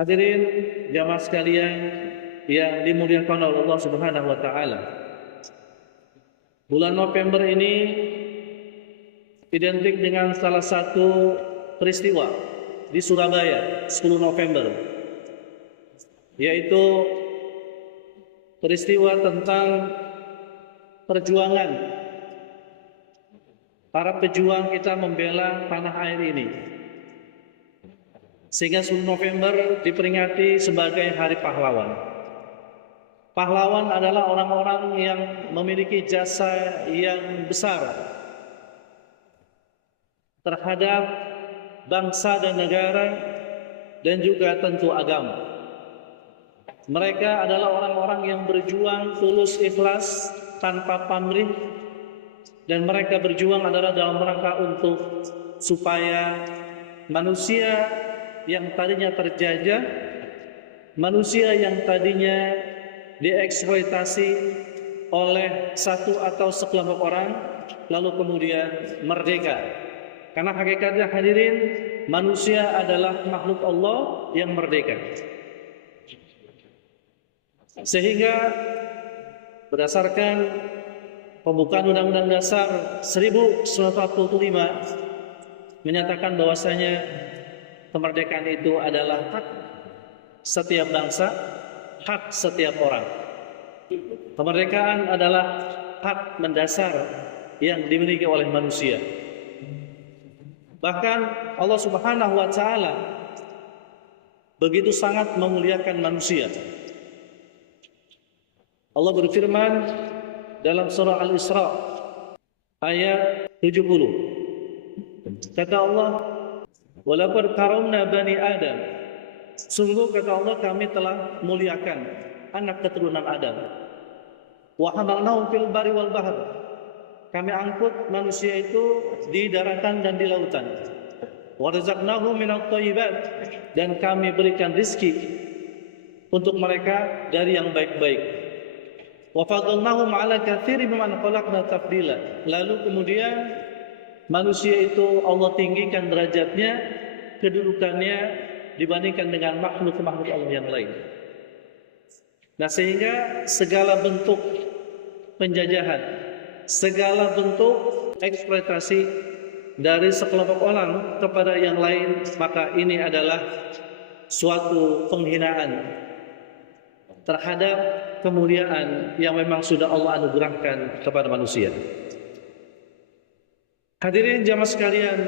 Hadirin jamaah sekalian yang dimuliakan oleh Allah Subhanahu wa taala. Bulan November ini identik dengan salah satu peristiwa di Surabaya 10 November, yaitu peristiwa tentang perjuangan para pejuang kita membela tanah air ini. Sehingga 10 November diperingati sebagai Hari Pahlawan. Pahlawan adalah orang-orang yang memiliki jasa yang besar terhadap bangsa dan negara dan juga tentu agama. Mereka adalah orang-orang yang berjuang tulus ikhlas tanpa pamrih, dan mereka berjuang adalah dalam rangka untuk supaya manusia yang tadinya terjajah, manusia yang tadinya dieksploitasi oleh satu atau sekelompok orang, lalu kemudian merdeka. Karena hakikatnya hadirin, manusia adalah makhluk Allah yang merdeka. Sehingga berdasarkan pembukaan Undang-Undang Dasar 1945 menyatakan bahwasanya kemerdekaan itu adalah hak setiap bangsa, hak setiap orang. Kemerdekaan adalah hak mendasar yang dimiliki oleh manusia. Bahkan Allah Subhanahu wa taala begitu sangat memuliakan manusia. Allah berfirman dalam surah Al-Isra ayat 70. Kata Allah, "Walaqad karamna bani Adam." Sungguh kata Allah, kami telah muliakan anak keturunan Adam. Wa hamalnahum fil barri wal bahr. Kami angkut manusia itu di daratan dan di lautan. Wa razaqnahum minat thayyibat, dan kami berikan rizki untuk mereka dari yang baik-baik. Wa fadalnahum ala katsirin mimman khalaqna tafdila. Lalu kemudian manusia itu Allah tinggikan derajatnya, kedudukannya dibandingkan dengan makhluk-makhluk Allah yang lain. Nah, sehingga segala bentuk penjajahan, segala bentuk eksploitasi dari sekelompok orang kepada yang lain, maka ini adalah suatu penghinaan terhadap kemuliaan yang memang sudah Allah anugerahkan kepada manusia. Hadirin jamaah sekalian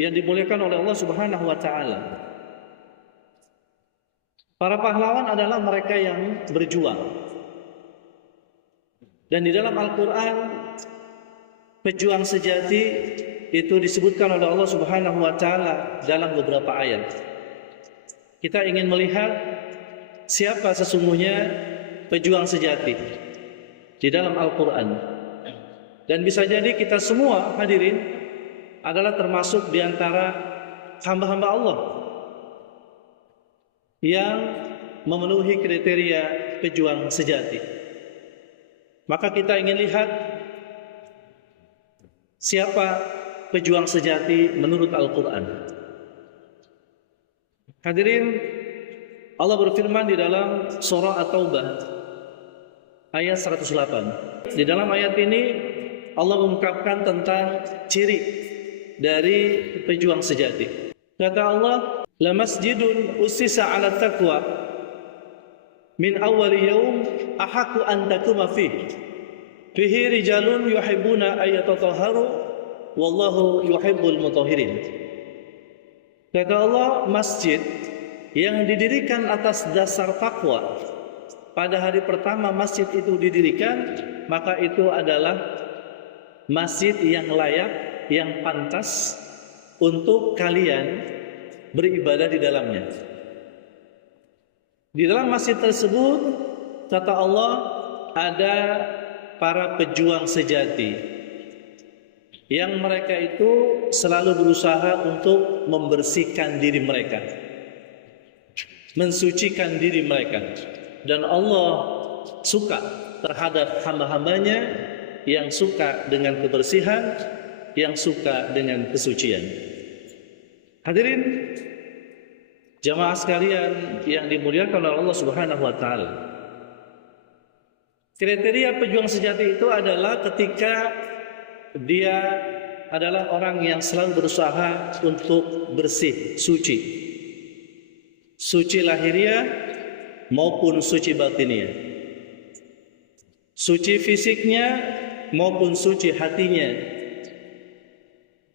yang dimuliakan oleh Allah Subhanahu wa taala. Para pahlawan adalah mereka yang berjuang. Dan di dalam Al-Qur'an, pejuang sejati itu disebutkan oleh Allah Subhanahu wa taala dalam beberapa ayat. Kita ingin melihat siapa sesungguhnya pejuang sejati di dalam Al-Qur'an. Dan bisa jadi kita semua hadirin adalah termasuk di antara hamba-hamba Allah yang memenuhi kriteria pejuang sejati. Maka kita ingin lihat siapa pejuang sejati menurut Al-Quran. Hadirin, Allah berfirman di dalam surah At-Taubah ayat 108. Di dalam ayat ini Allah mengungkapkan tentang ciri dari pejuang sejati. Kata Allah, "La masjidun ussisa 'ala taqwa min awwal yaum ahaqqu an taquma fihi rijalun yuhibbuna ay yatatahharu wallahu yuhibbul mutahhirin." Kata Allah, masjid yang didirikan atas dasar takwa, pada hari pertama masjid itu didirikan, maka itu adalah masjid yang layak, yang pantas untuk kalian beribadah di dalamnya. Di dalam masjid tersebut, kata Allah, ada para pejuang sejati yang mereka itu selalu berusaha untuk membersihkan diri mereka, mensucikan diri mereka. Dan Allah suka terhadap hamba-hambanya yang suka dengan kebersihan, yang suka dengan kesucian. Hadirin Jamaah sekalian yang dimuliakan oleh Allah Subhanahu wa taala. Kriteria pejuang sejati itu adalah ketika dia adalah orang yang selalu berusaha untuk bersih, suci. Suci lahiriah maupun suci batiniah. Suci fisiknya maupun suci hatinya.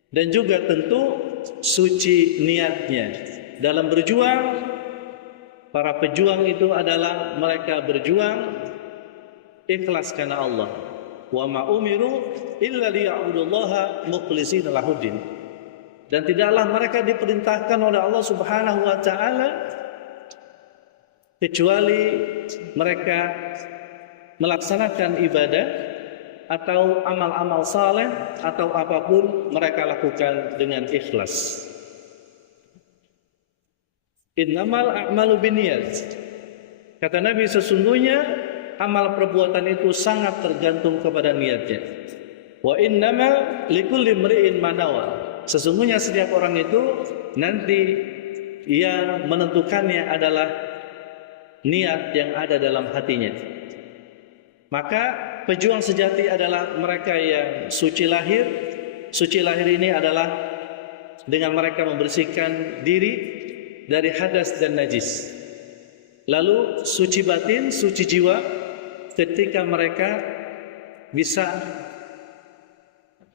Dan juga tentu suci niatnya. Dalam berjuang, para pejuang itu adalah mereka berjuang ikhlas karena Allah. Wa ma umiru illa liya'budullaha mukhlishina lahuddin. Dan tidaklah mereka diperintahkan oleh Allah Subhanahu wa taala kecuali mereka melaksanakan ibadah atau amal-amal saleh atau apapun mereka lakukan dengan ikhlas. Innamal a'malu binniyat. Kata Nabi, sesungguhnya amal perbuatan itu sangat tergantung kepada niatnya. Wa innama likulli imri'in ma nawa. Sesungguhnya setiap orang itu nanti yang menentukannya adalah niat yang ada dalam hatinya. Maka pejuang sejati adalah mereka yang suci lahir. Suci lahir ini adalah dengan mereka membersihkan diri dari hadas dan najis. Lalu suci batin, suci jiwa ketika mereka bisa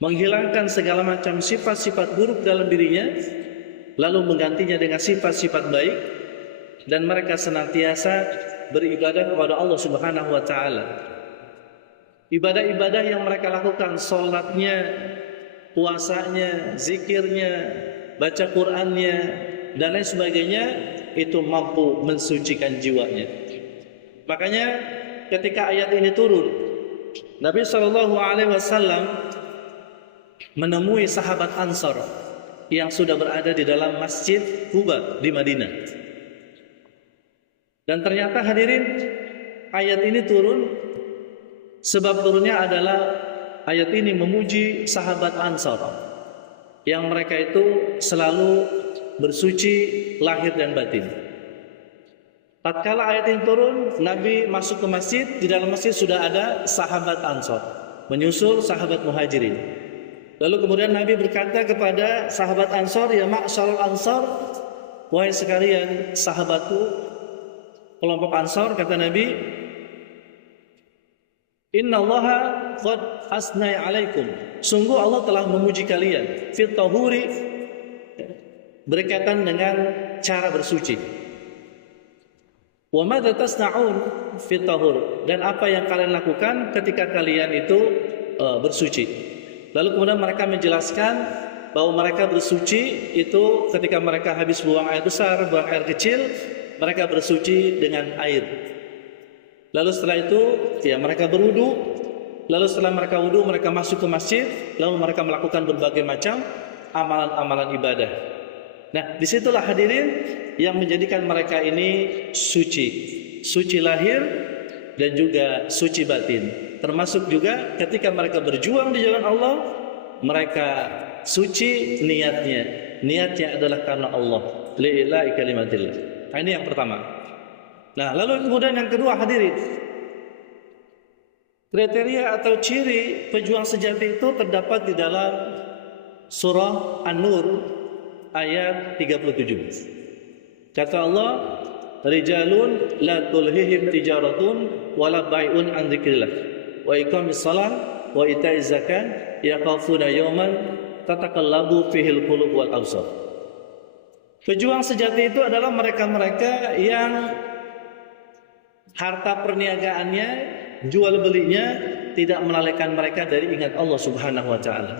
menghilangkan segala macam sifat-sifat buruk dalam dirinya, lalu menggantinya dengan sifat-sifat baik, dan mereka senantiasa beribadah kepada Allah Subhanahu wa taala. Ibadah-ibadah yang mereka lakukan, salatnya, puasanya, zikirnya, baca Qur'annya, dan lain sebagainya, itu mampu mensucikan jiwanya. Makanya ketika ayat ini turun, Nabi SAW menemui sahabat Ansar yang sudah berada di dalam Masjid Quba di Madinah. Dan ternyata hadirin, ayat ini turun, sebab turunnya adalah ayat ini memuji sahabat Ansar yang mereka itu selalu bersuci lahir dan batin. Tatkala ayat ini turun, Nabi masuk ke masjid. Di dalam masjid sudah ada sahabat Ansar menyusul sahabat Muhajirin. Lalu kemudian Nabi berkata kepada sahabat Ansar, ya ma'syarul Ansar, wahai sekalian sahabatku, kelompok Ansar, kata Nabi, innallaha qad asnai alaikum. Sungguh Allah telah memuji kalian fit tahuri, berkaitan dengan cara bersuci. Wa madza tasna'un fit tahur, dan apa yang kalian lakukan ketika kalian itu bersuci. Lalu kemudian mereka menjelaskan bahwa mereka bersuci itu ketika mereka habis buang air besar, buang air kecil, mereka bersuci dengan air. Lalu setelah itu ya mereka berwudu. Lalu setelah mereka wudu, mereka masuk ke masjid, lalu mereka melakukan berbagai macam amalan-amalan ibadah. Nah, disitulah hadirin yang menjadikan mereka ini suci, suci lahir dan juga suci batin. Termasuk juga ketika mereka berjuang di jalan Allah, mereka suci niatnya. Niatnya adalah karena Allah. Lillahi kalimatillah. Nah, ini yang pertama. Nah, lalu kemudian yang kedua hadirin, kriteria atau ciri pejuang sejati itu terdapat di dalam surah An-Nur ayat 37. Kata Allah, rijalun la tulhihim tijaratun wala bai'un an dzikrillah wa iqamis shalah wa ita'iz zakat yaqafuna yawman tataqallabu fihil qulub wal absar. Pejuang sejati itu adalah mereka-mereka yang harta perniagaannya, jual belinya tidak melalaikan mereka dari ingat Allah Subhanahu wa taala.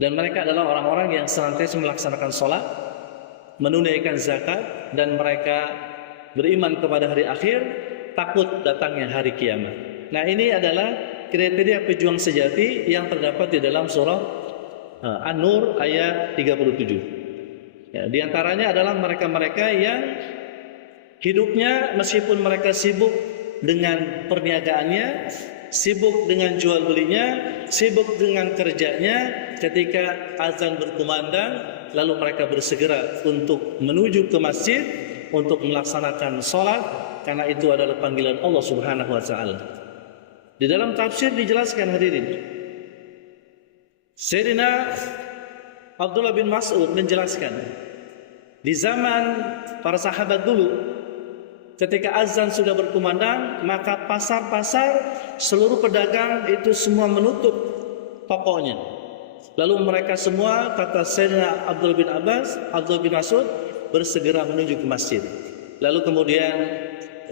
Dan mereka adalah orang-orang yang senantiasa melaksanakan sholat, menunaikan zakat, dan mereka beriman kepada hari akhir, takut datangnya hari kiamat. Nah, ini adalah kriteria pejuang sejati yang terdapat di dalam surah An-Nur ayat 37. Ya, di antaranya adalah mereka-mereka yang hidupnya meskipun mereka sibuk dengan perniagaannya, sibuk dengan jual belinya, sibuk dengan kerjanya, ketika azan berkumandang lalu mereka bersegera untuk menuju ke masjid untuk melaksanakan sholat, karena itu adalah panggilan Allah Subhanahu wa taala. Di dalam tafsir dijelaskan hadirin, Sayyidina Abdullah bin Mas'ud menjelaskan, di zaman para sahabat dulu, ketika azan sudah berkumandang, maka pasar-pasar, seluruh pedagang itu semua menutup tokonya. Lalu mereka semua, kata Sayyidina Abdullah bin Mas'ud, bersegera menuju ke masjid. Lalu kemudian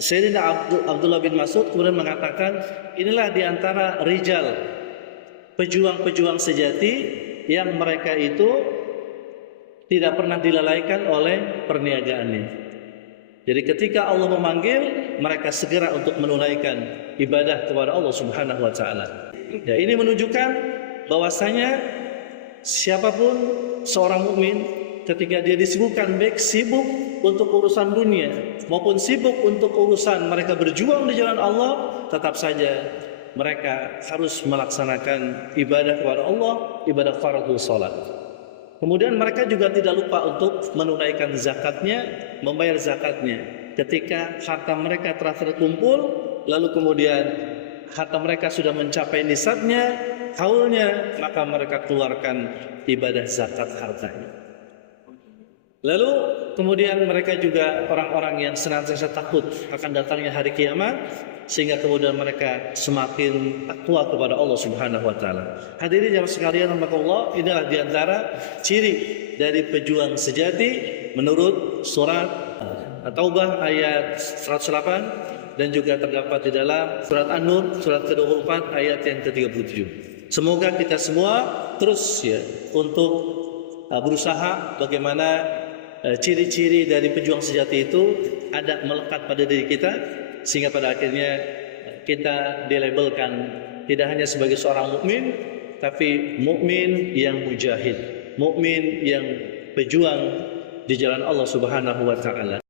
Sayyidina Abdullah bin Mas'ud kemudian mengatakan, inilah diantara rijal, pejuang-pejuang sejati yang mereka itu tidak pernah dilalaikan oleh perniagaannya. Jadi ketika Allah memanggil, mereka segera untuk menunaikan ibadah kepada Allah Subhanahu wa taala. Ya, ini menunjukkan bahwasanya siapapun seorang mukmin ketika dia disibukkan, baik sibuk untuk urusan dunia maupun sibuk untuk urusan mereka berjuang di jalan Allah, tetap saja mereka harus melaksanakan ibadah kepada Allah, ibadah fardhu salat. Kemudian mereka juga tidak lupa untuk menunaikan zakatnya, membayar zakatnya. Ketika harta mereka telah terkumpul, lalu kemudian harta mereka sudah mencapai nisabnya, haulnya, maka mereka keluarkan ibadah zakat hartanya. Lalu kemudian mereka juga orang-orang yang senantiasa takut akan datangnya hari kiamat, sehingga kemudian mereka semakin takwa kepada Allah Subhanahu wa taala. Hadirin jamaah sekalian, rahimakumullah, inilah diantara ciri dari pejuang sejati menurut surat At-Taubah ayat 108 dan juga terdapat di dalam surat An-Nur surat ke-24 ayat yang ke-37. Semoga kita semua terus ya untuk berusaha bagaimana ciri-ciri dari pejuang sejati itu ada melekat pada diri kita, sehingga pada akhirnya kita dilabelkan tidak hanya sebagai seorang mukmin, tapi mukmin yang mujahid, mukmin yang pejuang di jalan Allah Subhanahu wa taala.